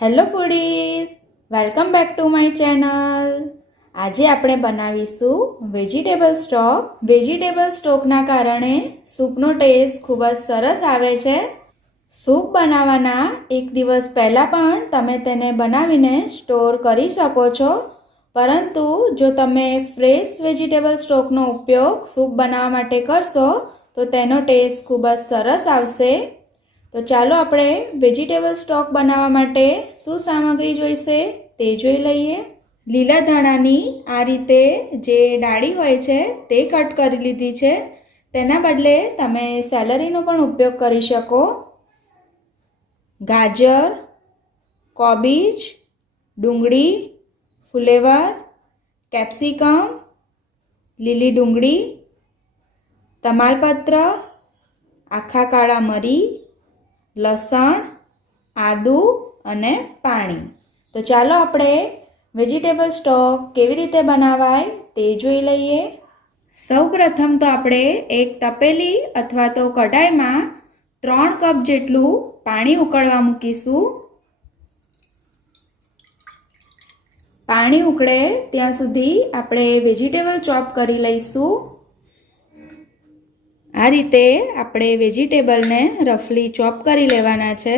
Hello foodies welcome back to my channel આજે આપણે બનાવીશું વેજીટેબલ સ્ટોક વેજીટેબલ સ્ટોકના કારણે સૂપનો ટેસ્ટ ખૂબ જ સરસ આવે છે. સૂપ બનાવવાના એક દિવસ પહેલાં પણ તમે તેને બનાવીને સ્ટોર કરી શકો છો. પરંતુ જો તમે ફ્રેશ વેજીટેબલ સ્ટોકનો ઉપયોગ સૂપ બનાવવા માટે કરશો, તો તેનો ટેસ્ટ ખૂબ જ સરસ આવશે. તો ચાલો આપણે વેજીટેબલ સ્ટોક બનાવવા માટે શું સામગ્રી જોઈશે તે જોઈ લઈએ. લીલા ધાણાની આ રીતે જે ડાળી હોય છે તે કટ કરી લીધી છે. તેના બદલે તમે સેલરીનો પણ ઉપયોગ કરી શકો. ગાજર, કોબીજ, ડુંગળી, ફુલેવર, કેપ્સિકમ, લીલી ડુંગળી, તમાલપત્ર, આખા કાળા મરી લસણ, આદું અને પાણી. તો ચાલો આપણે વેજીટેબલ સ્ટોક કેવી રીતે બનાવાય તે જોઈ લઈએ. સૌ પ્રથમ તો આપણે એક તપેલી અથવા તો કઢાઈમાં ત્રણ કપ જેટલું પાણી ઉકળવા મૂકીશું. પાણી ઉકળે ત્યાં સુધી આપણે વેજીટેબલ ચોપ કરી લઈશું. આ રીતે આપણે વેજીટેબલને રફલી ચોપ કરી લેવાના છે.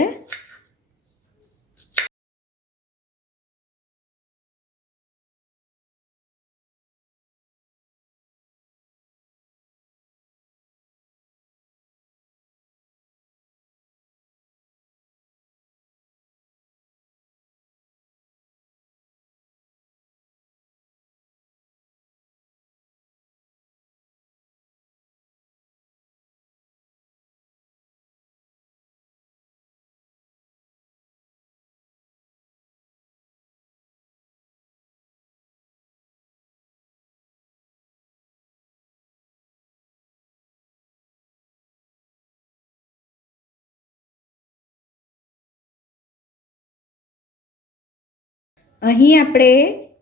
અહીં આપણે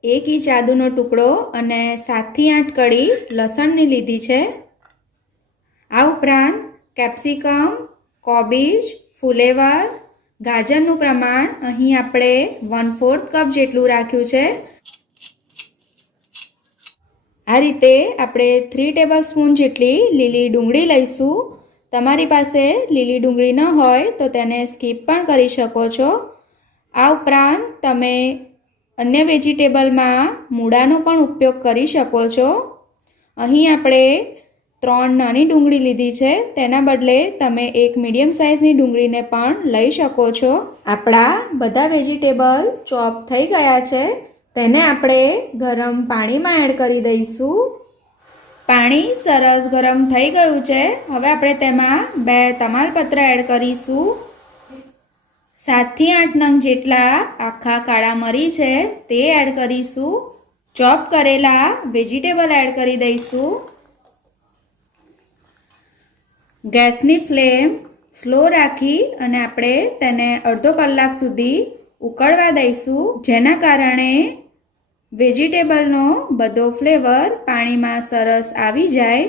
એક ઇંચ આદુનો ટુકડો અને સાતથી આઠ કળી લસણની લીધી છે. આ ઉપરાંત કેપ્સિકમ, કોબીજ, ફુલેવર, ગાજરનું પ્રમાણ અહીં આપણે વન ફોર્થ કપ જેટલું રાખ્યું છે. આ રીતે આપણે થ્રી ટેબલ સ્પૂન જેટલી લીલી ડુંગળી લઈશું. તમારી પાસે લીલી ડુંગળી ન હોય તો તેને સ્કીપ પણ કરી શકો છો. આ ઉપરાંત તમે અન્ય વેજીટેબલમાં મૂળાનો પણ ઉપયોગ કરી શકો છો. અહીં આપણે ત્રણ નાની ડુંગળી લીધી છે. તેના બદલે તમે એક મીડિયમ સાઇઝની ડુંગળીને પણ લઈ શકો છો. આપણા બધા વેજીટેબલ ચોપ થઈ ગયા છે. તેને આપણે ગરમ પાણીમાં એડ કરી દઈશું. પાણી સરસ ગરમ થઈ ગયું છે. હવે આપણે તેમાં બે તમાલપત્ર એડ કરીશું. સાતથી આઠ નંગ જેટલા આખા કાળા મરી છે, તે એડ કરીશું. ચોપ કરેલા વેજીટેબલ એડ કરી દઈશું. ગેસની ફ્લેમ સ્લો રાખી અને આપણે તેને અડધો કલાક સુધી ઉકળવા દઈશું. જેના કારણે વેજીટેબલનો બધો ફ્લેવર પાણીમાં સરસ આવી જાય.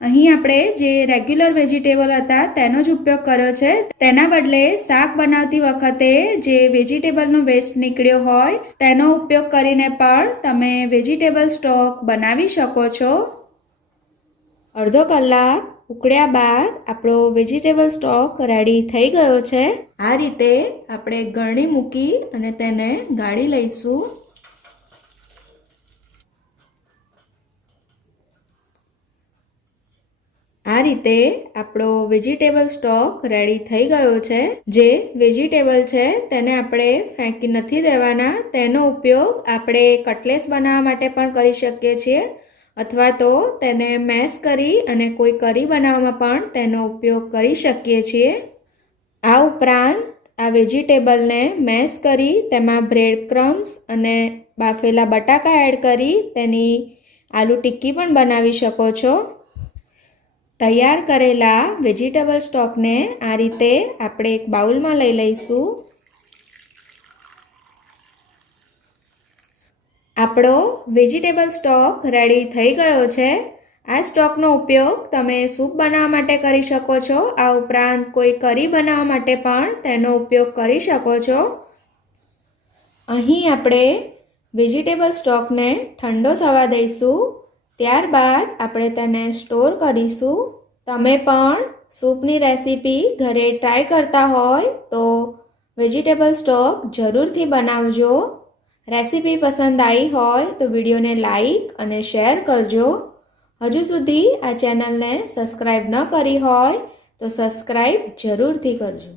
અહીં આપણે જે રેગ્યુલર વેજીટેબલ હતા તેનો જ ઉપયોગ કર્યો છે. તેના બદલે શાક બનાવતી વખતે જે વેજીટેબલનો વેસ્ટ નીકળ્યો હોય તેનો ઉપયોગ કરીને પણ તમે વેજીટેબલ સ્ટોક બનાવી શકો છો. અડધો કલાક ઉકળ્યા બાદ આપણો વેજીટેબલ સ્ટોક રેડી થઈ ગયો છે. આ રીતે આપણે ગરણી મૂકી અને તેને ગાળી લઈશું. આ રીતે આપણો વેજીટેબલ સ્ટોક રેડી થઈ ગયો છે. જે વેજીટેબલ છે, તેને આપણે ફેંકી નથી દેવાના. તેનો ઉપયોગ આપણે કટલેસ બનાવવા માટે પણ કરી શકીએ છીએ. અથવા તો તેને મેશ કરી અને કોઈ કરી બનાવવામાં પણ તેનો ઉપયોગ કરી શકીએ છીએ. આ ઉપરાંત આ વેજીટેબલને મેશ કરી, તેમાં બ્રેડ ક્રમ્સ અને બાફેલા બટાકા એડ કરી, તેની આલુ ટિક્કી પણ બનાવી શકો છો. તૈયાર કરેલા વેજીટેબલ સ્ટોકને આ રીતે આપણે એક બાઉલમાં લઈ લઈશું. આપણો વેજીટેબલ સ્ટોક રેડી થઈ ગયો છે. આ સ્ટોકનો ઉપયોગ તમે સૂપ બનાવવા માટે કરી શકો છો. આ ઉપરાંત કોઈ કરી બનાવવા માટે પણ તેનો ઉપયોગ કરી શકો છો. અહીં આપણે વેજીટેબલ સ્ટોકને ઠંડો થવા દઈશું. ત્યારબાદ આપણે તેને સ્ટોર કરીશું. તમે પણ સૂપની રેસીપી ઘરે ટ્રાય કરતા હોય તો વેજીટેબલ સ્ટોક જરૂરથી બનાવજો. રેસીપી પસંદ આવી હોય તો વિડીયોને લાઈક અને શેર કરજો. હજુ સુધી આ ચેનલને સબસ્ક્રાઈબ ન કરી હોય તો સબસ્ક્રાઈબ જરૂરથી કરજો.